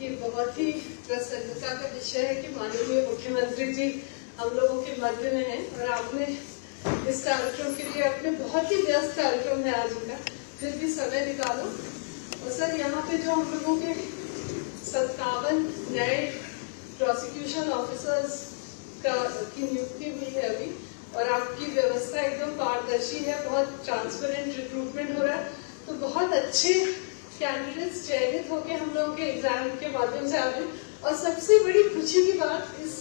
ये बहुत ही प्रसन्नता का विषय है कि माननीय मुख्यमंत्री जी हम लोगों के मध्य में हैं और आपने इस कार्यक्रम के लिए अपने बहुत ही व्यस्त कार्यक्रम है आज का फिर भी समय निकालो। और सर यहाँ पे जो हम लोगों के 57 नए प्रोसिक्यूशन ऑफिसर्स की नियुक्ति हुई है अभी और आपकी व्यवस्था एकदम पारदर्शी है, बहुत ट्रांसपेरेंट रिक्रूटमेंट हो रहा है, तो बहुत अच्छे कैंडिडेट्स चयनित होकर हम लोगों के एग्जाम के माध्यम से आ रहे हैं। और सबसे बड़ी खुशी की बात इस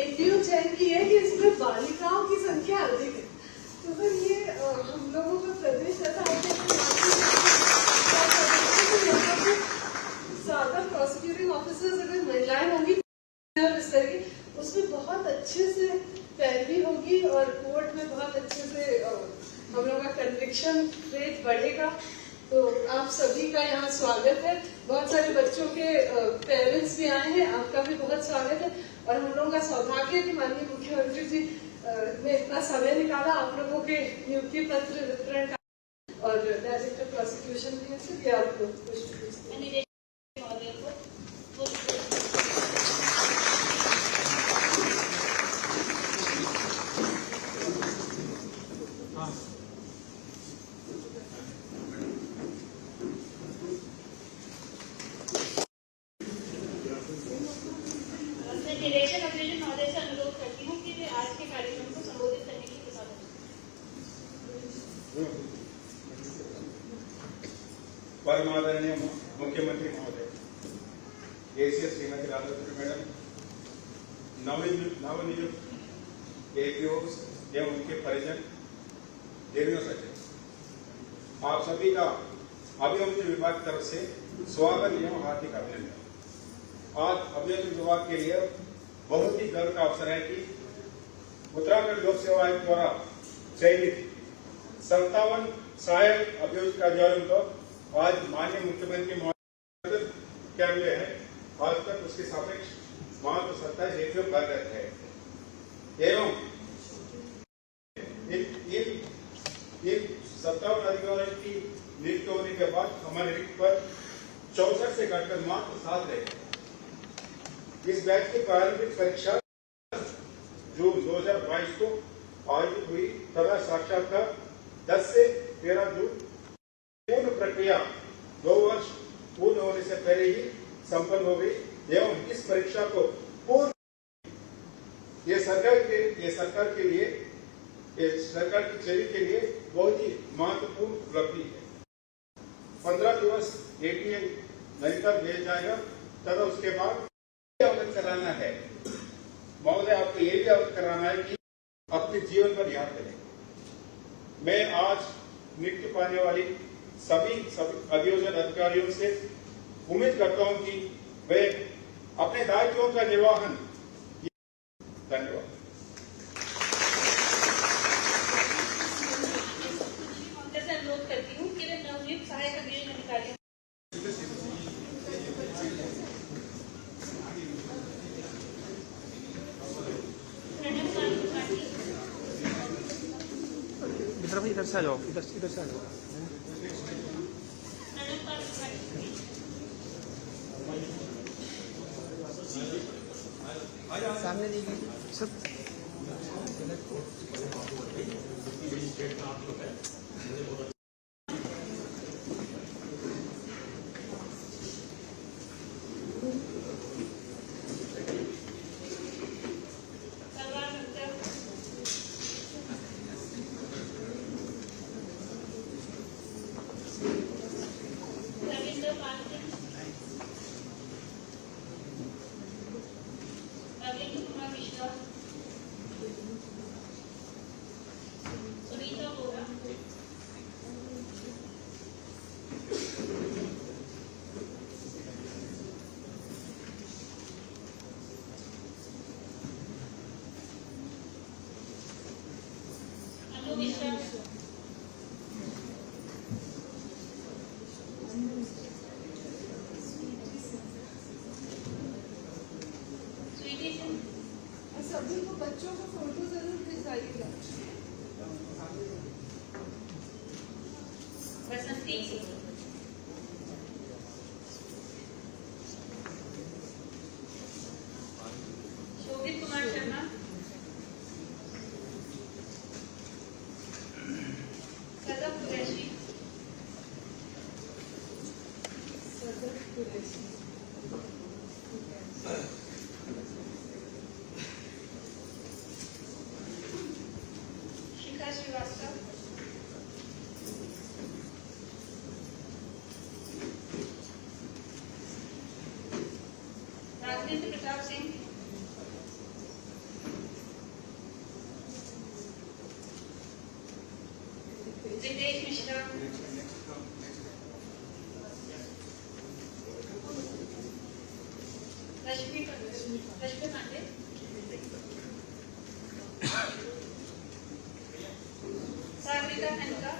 एपीओ चयन की है कि इसमें बालिकाओं की संख्या अधिक है। तो फिर ये हम लोगों का प्रदेश ऐसा होता है ज्यादा प्रोसिक्यूटिंग ऑफिसर्स अगर महिलाएं होंगी और इस तरह की उसमें बहुत अच्छे से पैरवी होगी और कोर्ट में बहुत अच्छे से हम लोगों का कन्विक्शन रेट बढ़ेगा। तो आप सभी का यहाँ स्वागत है। बहुत सारे बच्चों के पेरेंट्स भी आए हैं, आपका भी बहुत स्वागत है। और हम लोगों का सौभाग्य है कि माननीय मुख्यमंत्री जी ने इतना समय निकाला आप लोगों के नियुक्ति पत्र वितरण का और डायरेक्टर प्रोसिक्यूशन भी आपको परमादरणीय मुख्यमंत्री महोदय, एसीएस श्रीमती राजलक्ष्मी मैडम, नवनियुक्त एपीओस एवं उनके परिजन, रेवेन्यू सचिव, आप सभी का अभियंत्रण विभाग की तरफ से स्वागत एवं हार्दिक अभिनंदन। आज अभियंत्रण विभाग के लिए बहुत ही गर्व का अवसर है कि उत्तराखंड लोक सेवा आयोग द्वारा चयनित 57 सहायक अभियोजक अधिकारियों को आज माननीय मुख्यमंत्री महोदय क्या हुए हैं, आज तक उसके सापेक्ष मात्र 27 एपीओ कार्यरत है एवं इन 57 अधिकारियों की नियुक्त होने के बाद हमारे रिक्त पर 64 से घटकर मात्र 7 रहे। इस बैच की प्रारंभिक परीक्षा जून 2022 को आयोजित हुई तथा साक्षात्कार 10 से 13 जून पूर्ण प्रक्रिया 2 वर्ष पूर्ण होने से पहले ही संपन्न हो गई एवं इस परीक्षा को पूर्ण ये सरकार की छवि के लिए बहुत ही महत्वपूर्ण उपलब्धि है। 15 दिवस एटीएम नैनीताल भेज जाएगा तथा उसके बाद अवगत कराना है महोदय, आपको ये भी अवगत कराना है कि अपने जीवन पर याद करें। मैं आज नियुक्ति पाने वाली सभी अभियोजन अधिकारियों से उम्मीद करता हूं कि वे अपने दायित्वों का निर्वहन। धन्यवाद। अनुरोध करती हूँ कि नवनियुक्त सहायक अभियोजन अधिकारी इधर से आ जाओ, इधर से आ जाओ। सामने देखिए सब सभी को बच्चों को फोटो जरूर भेजाइएगा। बसंती रितेश मिश्रा, रश्मि पांडे, सागरिका खनका,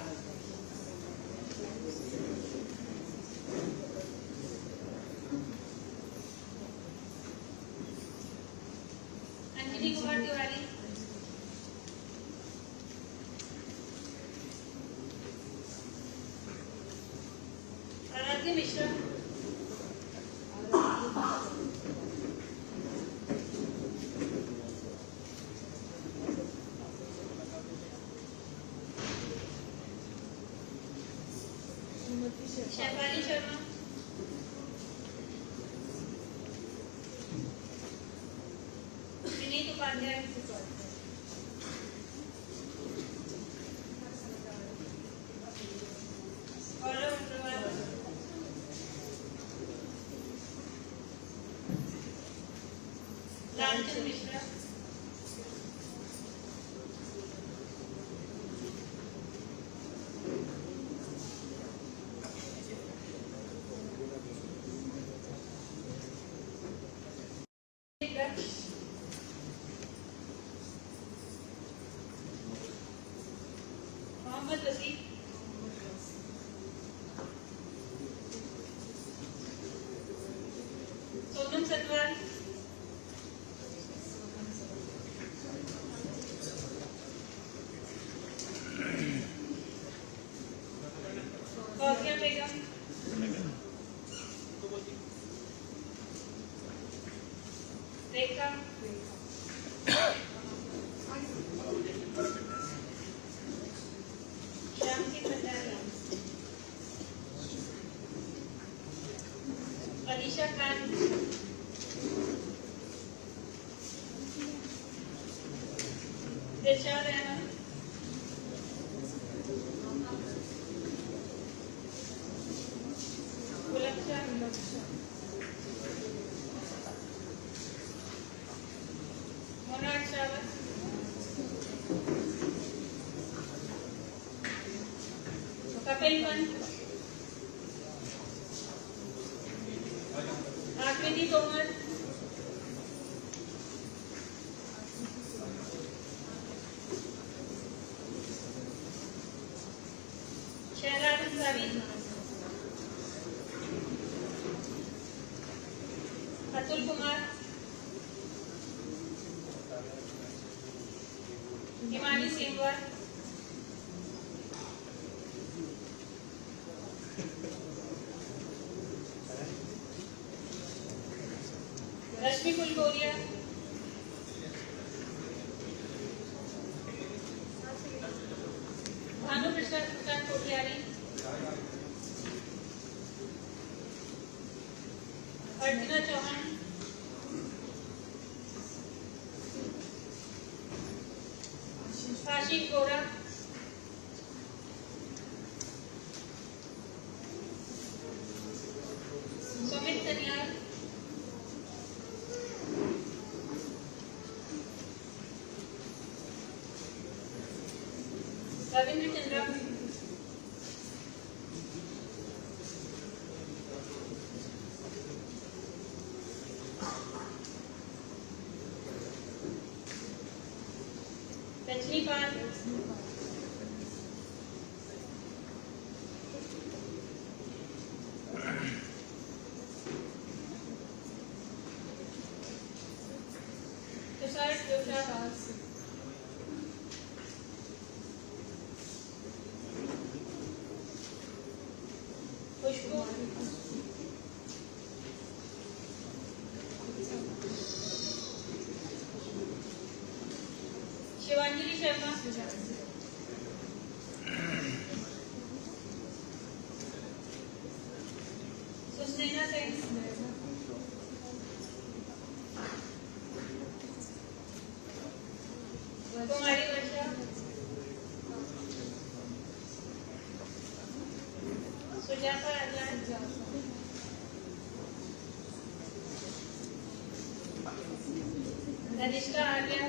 अंजलि कुमार तिवारी, आराध्य मिश्रा, शैफाली शर्मा, विनीत उपाध्याय, गौरव अग्रवाल, लालचंद मिश्रा, मोहम्मद वसीम, सोनम सनवार, फौजिया बेगम, रेखा, श्याम सिंह भंडारी, अलीशा खान, दिलशाद अहमद, गुलक्षा, मोनाज शावत, कपिल पंत, आकृति तोमर, शहराज अंसारी, अतुल कुमार, हिमानी सिंगवर, रश्मि कुलकोरिया, भानु प्रसाद कोठियारी, अर्चना चौहान, आशीष गोरा, सुमित कन्याल, रविंद्र चंद्रा, रजनीपाल, तुषार जोशा, खुशबू, शिवांजलि शर्मा, सुनैना सिंह, कुमारी वर्षा, सुजाता अजय, धनिष्ठा आर्या,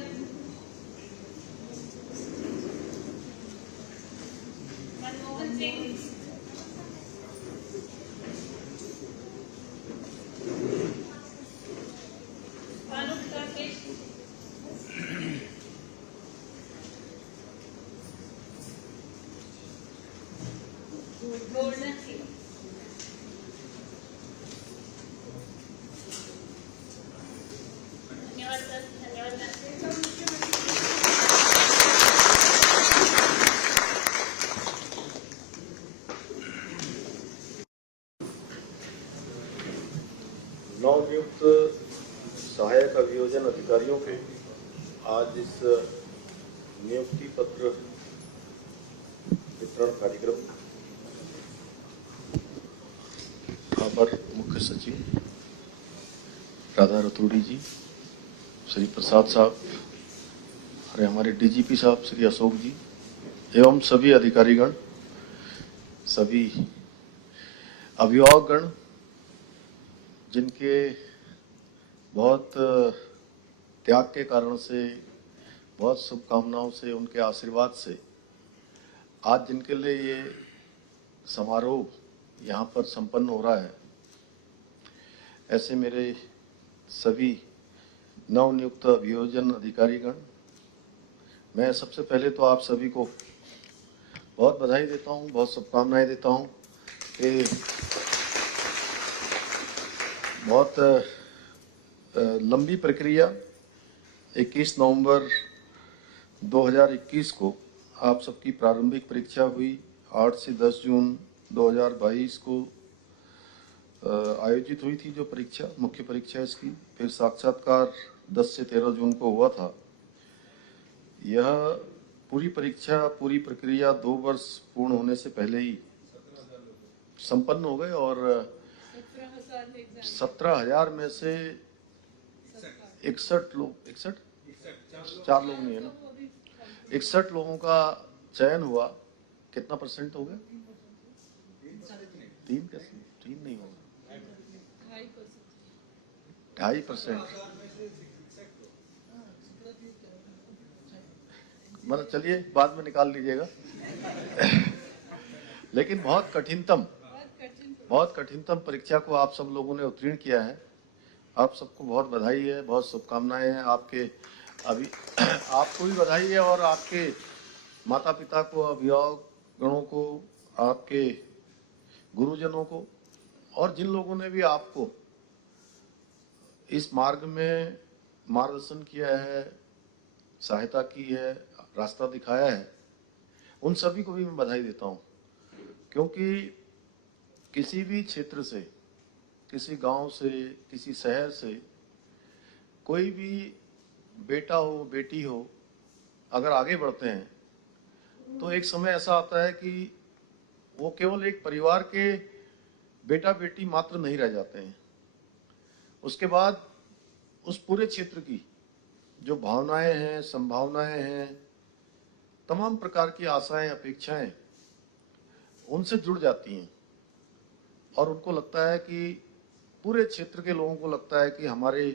गोल्डन सिल्क। धन्यवाद सर, धन्यवाद मैम। नवनियुक्त सहायक अभियोजन अधिकारियों के आज इस नियुक्ति पत्र वितरण कार्यक्रम अपर मुख्य सचिव राधा रतूड़ी जी, श्री प्रसाद साहब और हमारे डीजीपी साहब श्री अशोक जी एवं सभी अधिकारीगण, सभी अभिभावकगण जिनके बहुत त्याग के कारण से, बहुत शुभकामनाओं से, उनके आशीर्वाद से आज जिनके लिए ये समारोह यहाँ पर संपन्न हो रहा है, ऐसे मेरे सभी नवनियुक्त अभियोजन अधिकारीगण, मैं सबसे पहले तो आप सभी को बहुत बधाई देता हूँ, बहुत शुभकामनाएं देता हूँ कि बहुत लंबी प्रक्रिया 21 नवंबर 2021 को आप सबकी प्रारंभिक परीक्षा हुई। 8 से 10 जून 2022 को आयोजित हुई थी जो परीक्षा, मुख्य परीक्षा इसकी। फिर साक्षात्कार 10 से 13 जून को हुआ था। यह पूरी परीक्षा, पूरी प्रक्रिया 2 वर्ष पूर्ण होने से पहले ही संपन्न हो गए और 17,000 में से 61 लोग, 4 लोग नहीं है ना, 61 लोगों का चयन हुआ। कितना परसेंट हो गया? 3 नहीं होगा, 2.5%। मतलब चलिए बाद में निकाल लीजिएगा। लेकिन बहुत कठिनतम परीक्षा को आप सब लोगों ने उत्तीर्ण किया है। आप सबको बहुत बधाई है, बहुत शुभकामनाएं हैं। आपके अभी आपको भी बधाई है और आपके माता पिता को, अभिभावक गणों को, आपके गुरुजनों को और जिन लोगों ने भी आपको इस मार्ग में मार्गदर्शन किया है, सहायता की है, रास्ता दिखाया है, उन सभी को भी मैं बधाई देता हूँ। क्योंकि किसी भी क्षेत्र से, किसी गांव से, किसी शहर से कोई भी बेटा हो, बेटी हो, अगर आगे बढ़ते हैं तो एक समय ऐसा आता है कि वो केवल एक परिवार के बेटा बेटी मात्र नहीं रह जाते हैं। उसके बाद उस पूरे क्षेत्र की जो भावनाएं हैं, संभावनाएं हैं, तमाम प्रकार की आशाएं, अपेक्षाएं उनसे जुड़ जाती हैं और उनको लगता है कि पूरे क्षेत्र के लोगों को लगता है कि हमारे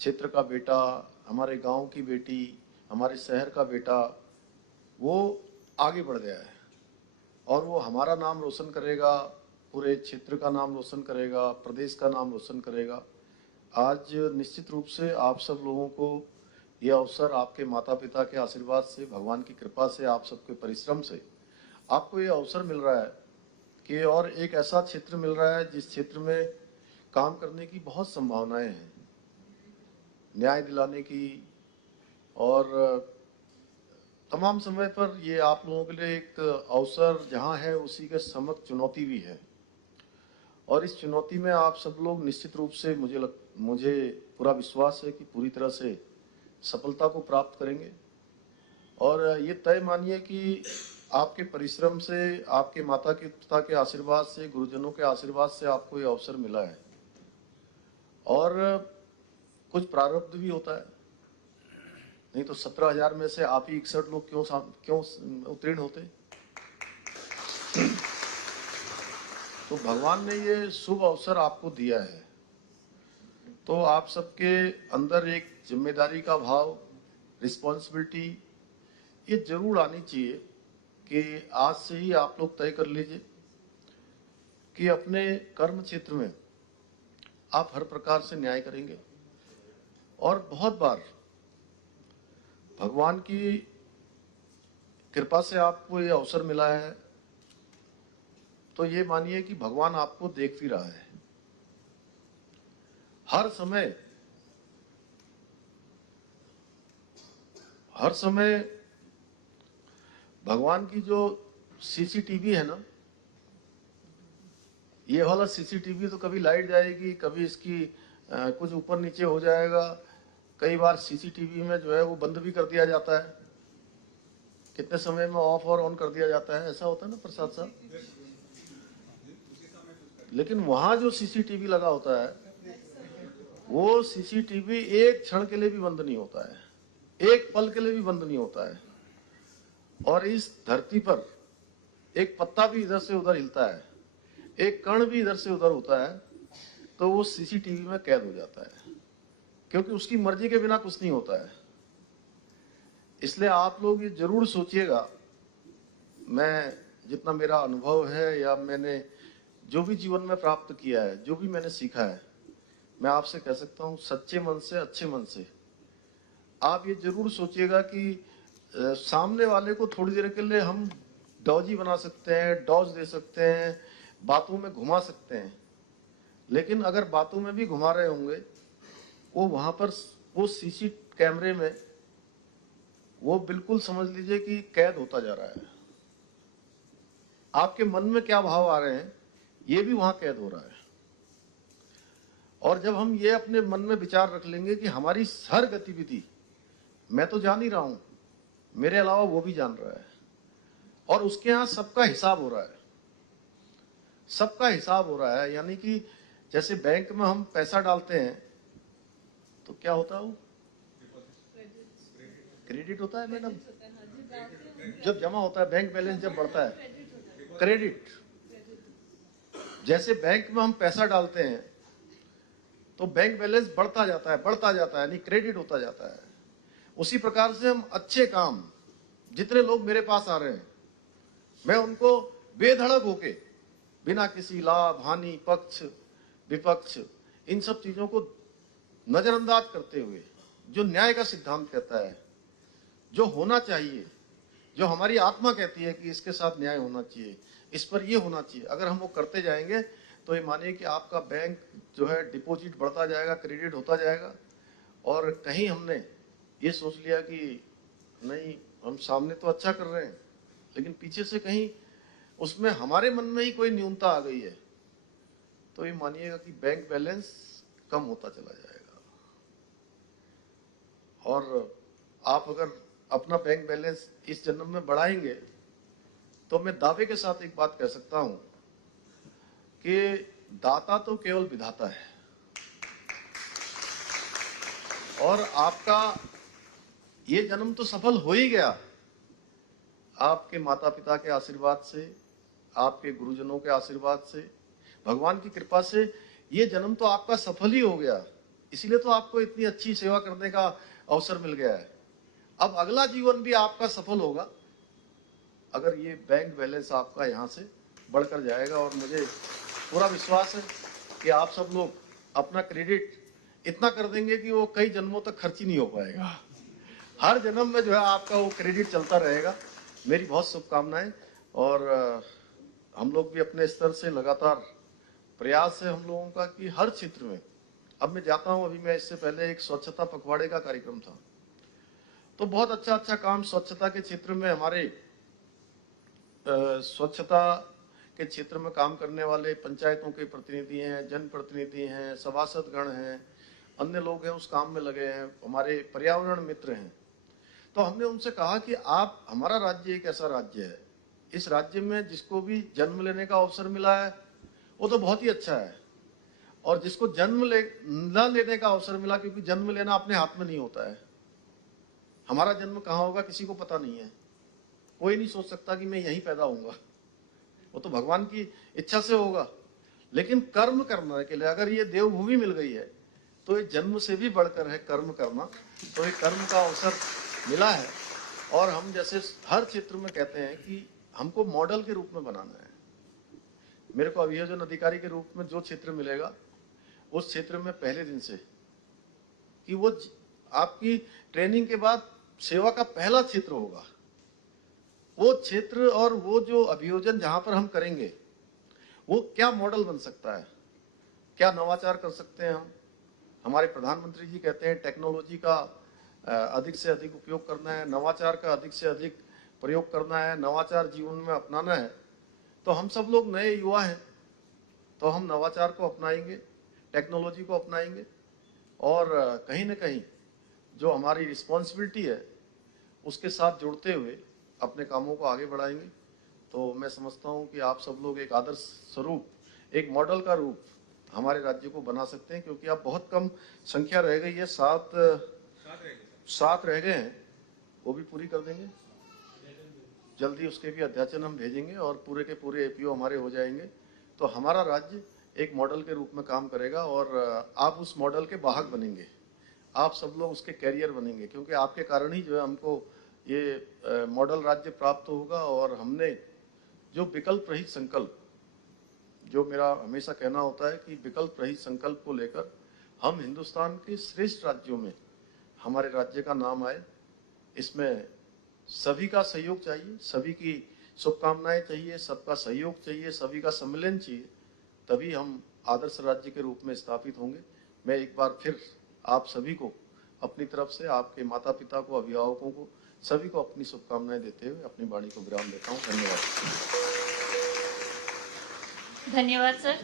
क्षेत्र का बेटा, हमारे गांव की बेटी, हमारे शहर का बेटा वो आगे बढ़ गया है और वो हमारा नाम रोशन करेगा, पूरे क्षेत्र का नाम रोशन करेगा, प्रदेश का नाम रोशन करेगा। आज निश्चित रूप से आप सब लोगों को यह अवसर आपके माता पिता के आशीर्वाद से, भगवान की कृपा से, आप सबके परिश्रम से आपको ये अवसर मिल रहा है कि और एक ऐसा क्षेत्र मिल रहा है जिस क्षेत्र में काम करने की बहुत संभावनाएं हैं, न्याय दिलाने की, और तमाम समय पर ये आप लोगों के लिए एक अवसर जहां है उसी के समक्ष चुनौती भी है। और इस चुनौती में आप सब लोग निश्चित रूप से मुझे पूरा विश्वास है कि पूरी तरह से सफलता को प्राप्त करेंगे। और ये तय मानिए कि आपके परिश्रम से, आपके माता के पिता के आशीर्वाद से, गुरुजनों के आशीर्वाद से आपको ये अवसर मिला है। और कुछ प्रारब्ध भी होता है, नहीं तो 17,000 में से आप ही 61 लोग क्यों उत्तीर्ण होते। तो भगवान ने ये शुभ अवसर आपको दिया है, तो आप सबके अंदर एक जिम्मेदारी का भाव, रिस्पॉन्सिबिलिटी ये जरूर आनी चाहिए कि आज से ही आप लोग तय कर लीजिए कि अपने कर्म क्षेत्र में आप हर प्रकार से न्याय करेंगे। और बहुत बार भगवान की कृपा से आपको ये अवसर मिला है तो ये मानिए कि भगवान आपको देख भी रहा है हर समय भगवान की जो सीसीटीवी है ना, ये वाला सीसीटीवी तो कभी लाइट जाएगी, कभी इसकी कुछ ऊपर नीचे हो जाएगा। कई बार सीसीटीवी में जो है वो बंद भी कर दिया जाता है, कितने समय में ऑफ और ऑन कर दिया जाता है, ऐसा होता है ना प्रसाद साहब। लेकिन वहां जो सीसीटीवी लगा होता है वो सीसीटीवी एक क्षण के लिए भी बंद नहीं होता है, एक पल के लिए भी बंद नहीं होता है। और इस धरती पर एक पत्ता भी इधर से उधर हिलता है, एक कण भी इधर से उधर होता है, तो वो सीसीटीवी में कैद हो जाता है, क्योंकि उसकी मर्जी के बिना कुछ नहीं होता है। इसलिए आप लोग ये जरूर सोचिएगा, मैं जितना मेरा अनुभव है या मैंने जो भी जीवन में प्राप्त किया है, जो भी मैंने सीखा है, मैं आपसे कह सकता हूं सच्चे मन से, अच्छे मन से आप ये जरूर सोचिएगा कि सामने वाले को थोड़ी देर के लिए हम डॉजी बना सकते हैं, डॉज दे सकते हैं, बातों में घुमा सकते हैं, लेकिन अगर बातों में भी घुमा रहे होंगे, वो वहां पर वो सीसी कैमरे में वो बिल्कुल समझ लीजिए कि कैद होता जा रहा है। आपके मन में क्या भाव आ रहे हैं ये भी वहां कैद हो रहा है। और जब हम ये अपने मन में विचार रख लेंगे कि हमारी हर गतिविधि मैं तो जान ही रहा हूं, मेरे अलावा वो भी जान रहा है, और उसके यहां सबका हिसाब हो रहा है, सबका हिसाब हो रहा है। यानी कि जैसे बैंक में हम पैसा डालते हैं तो क्या होता है, वो क्रेडिट होता है मैडम। जब जमा होता है बैंक बैलेंस जब बढ़ता है, क्रेडिट। जैसे बैंक में हम पैसा डालते हैं तो बैंक बैलेंस बढ़ता जाता है, बढ़ता जाता है, यानी क्रेडिट होता जाता है। उसी प्रकार से हम अच्छे काम, जितने लोग मेरे पास आ रहे हैं, मैं उनको बेधड़क होके, बिना किसी लाभ हानि, पक्ष विपक्ष, इन सब चीजों को नजरअंदाज करते हुए, जो न्याय का सिद्धांत कहता है, जो होना चाहिए, जो हमारी आत्मा कहती है कि इसके साथ न्याय होना चाहिए, इस पर ये होना चाहिए, अगर हम वो करते जाएंगे तो ये मानिए कि आपका बैंक जो है डिपॉजिट बढ़ता जाएगा, क्रेडिट होता जाएगा। और कहीं हमने ये सोच लिया कि नहीं, हम सामने तो अच्छा कर रहे हैं, लेकिन पीछे से कहीं उसमें हमारे मन में ही कोई न्यूनता आ गई है, तो ये मानिएगा कि बैंक बैलेंस कम होता चला जाएगा। और आप अगर अपना बैंक बैलेंस इस जन्म में बढ़ाएंगे तो मैं दावे के साथ एक बात कह सकता हूं कि दाता तो केवल विधाता है, और आपका ये जन्म तो सफल हो ही गया। आपके माता पिता के आशीर्वाद से, आपके गुरुजनों के आशीर्वाद से, भगवान की कृपा से ये जन्म तो आपका सफल ही हो गया। इसीलिए तो आपको इतनी अच्छी सेवा करने का अवसर मिल गया है। अब अगला जीवन भी आपका सफल होगा अगर ये बैंक बैलेंस आपका यहाँ से बढ़कर जाएगा। और मुझे पूरा विश्वास है कि आप सब लोग अपना क्रेडिट इतना कर देंगे कि वो कई जन्मों तक खर्च ही नहीं हो पाएगा। हर जन्म में जो है आपका वो क्रेडिट चलता रहेगा। मेरी बहुत शुभकामनाएं। और हम लोग भी अपने स्तर से लगातार प्रयास है हम लोगों का कि हर क्षेत्र में, अब मैं जाता हूं, अभी मैं इससे पहले एक स्वच्छता पखवाड़े का कार्यक्रम था, तो बहुत अच्छा काम स्वच्छता के क्षेत्र में हमारे स्वच्छता के क्षेत्र में काम करने वाले पंचायतों के प्रतिनिधि हैं, जनप्रतिनिधि हैं, सभासद गण हैं, अन्य लोग हैं, उस काम में लगे हैं, हमारे पर्यावरण मित्र हैं। तो हमने उनसे कहा कि आप, हमारा राज्य एक ऐसा राज्य है, इस राज्य में जिसको भी जन्म लेने का अवसर मिला है वो तो बहुत ही अच्छा है, और जिसको जन्म न लेने का अवसर मिला, क्योंकि जन्म लेना अपने हाथ में नहीं होता है, हमारा जन्म कहाँ होगा किसी को पता नहीं है, कोई नहीं सोच सकता कि मैं यहीं पैदा होऊंगा, वो तो भगवान की इच्छा से होगा। लेकिन कर्म करने के लिए अगर ये देवभूमि मिल गई है तो ये जन्म से भी बढ़कर है कर्म करना, तो ये कर्म का अवसर मिला है। और हम जैसे हर क्षेत्र में कहते हैं कि हमको मॉडल के रूप में बनाना है। मेरे को अभियोजन अधिकारी के रूप में जो क्षेत्र मिलेगा उस क्षेत्र में पहले दिन से, कि वो आपकी ट्रेनिंग के बाद सेवा का पहला क्षेत्र होगा, वो क्षेत्र और वो जो अभियोजन जहां पर हम करेंगे वो क्या मॉडल बन सकता है, क्या नवाचार कर सकते हैं हम। हमारे प्रधानमंत्री जी कहते हैं टेक्नोलॉजी का अधिक से अधिक उपयोग करना है, नवाचार का अधिक से अधिक प्रयोग करना है, नवाचार जीवन में अपनाना है। तो हम सब लोग नए युवा हैं, तो हम नवाचार को अपनाएंगे, टेक्नोलॉजी को अपनाएंगे और कहीं ना कहीं जो हमारी रिस्पॉन्सिबिलिटी है उसके साथ जुड़ते हुए अपने कामों को आगे बढ़ाएंगे। तो मैं समझता हूं कि आप सब लोग एक आदर्श स्वरूप, एक मॉडल का रूप हमारे राज्य को बना सकते हैं, क्योंकि अब बहुत कम संख्या रह गई है, सात रह गए हैं, वो भी पूरी कर देंगे जल्दी। उसके भी अध्याचन हम भेजेंगे और पूरे के पूरे एपीओ हमारे हो जाएंगे। तो हमारा राज्य एक मॉडल के रूप में काम करेगा और आप उस मॉडल के वाहक बनेंगे, आप सब लोग उसके कैरियर बनेंगे, क्योंकि आपके कारण ही जो है हमको ये मॉडल राज्य प्राप्त होगा। और हमने जो विकल्प रहित संकल्प, जो मेरा हमेशा कहना होता है कि विकल्प रहित संकल्प को लेकर हम हिंदुस्तान के श्रेष्ठ राज्यों में हमारे राज्य का नाम आए, इसमें सभी का सहयोग चाहिए, सभी की शुभकामनाएं चाहिए, सबका सहयोग चाहिए, सभी का सम्मेलन चाहिए, तभी हम आदर्श राज्य के रूप में स्थापित होंगे। मैं एक बार फिर आप सभी को अपनी तरफ से, आपके माता पिता को, अभिभावकों को, सभी को अपनी शुभकामनाएं देते हुए अपनी वाणी को विराम देता हूं। धन्यवाद। धन्यवाद सर।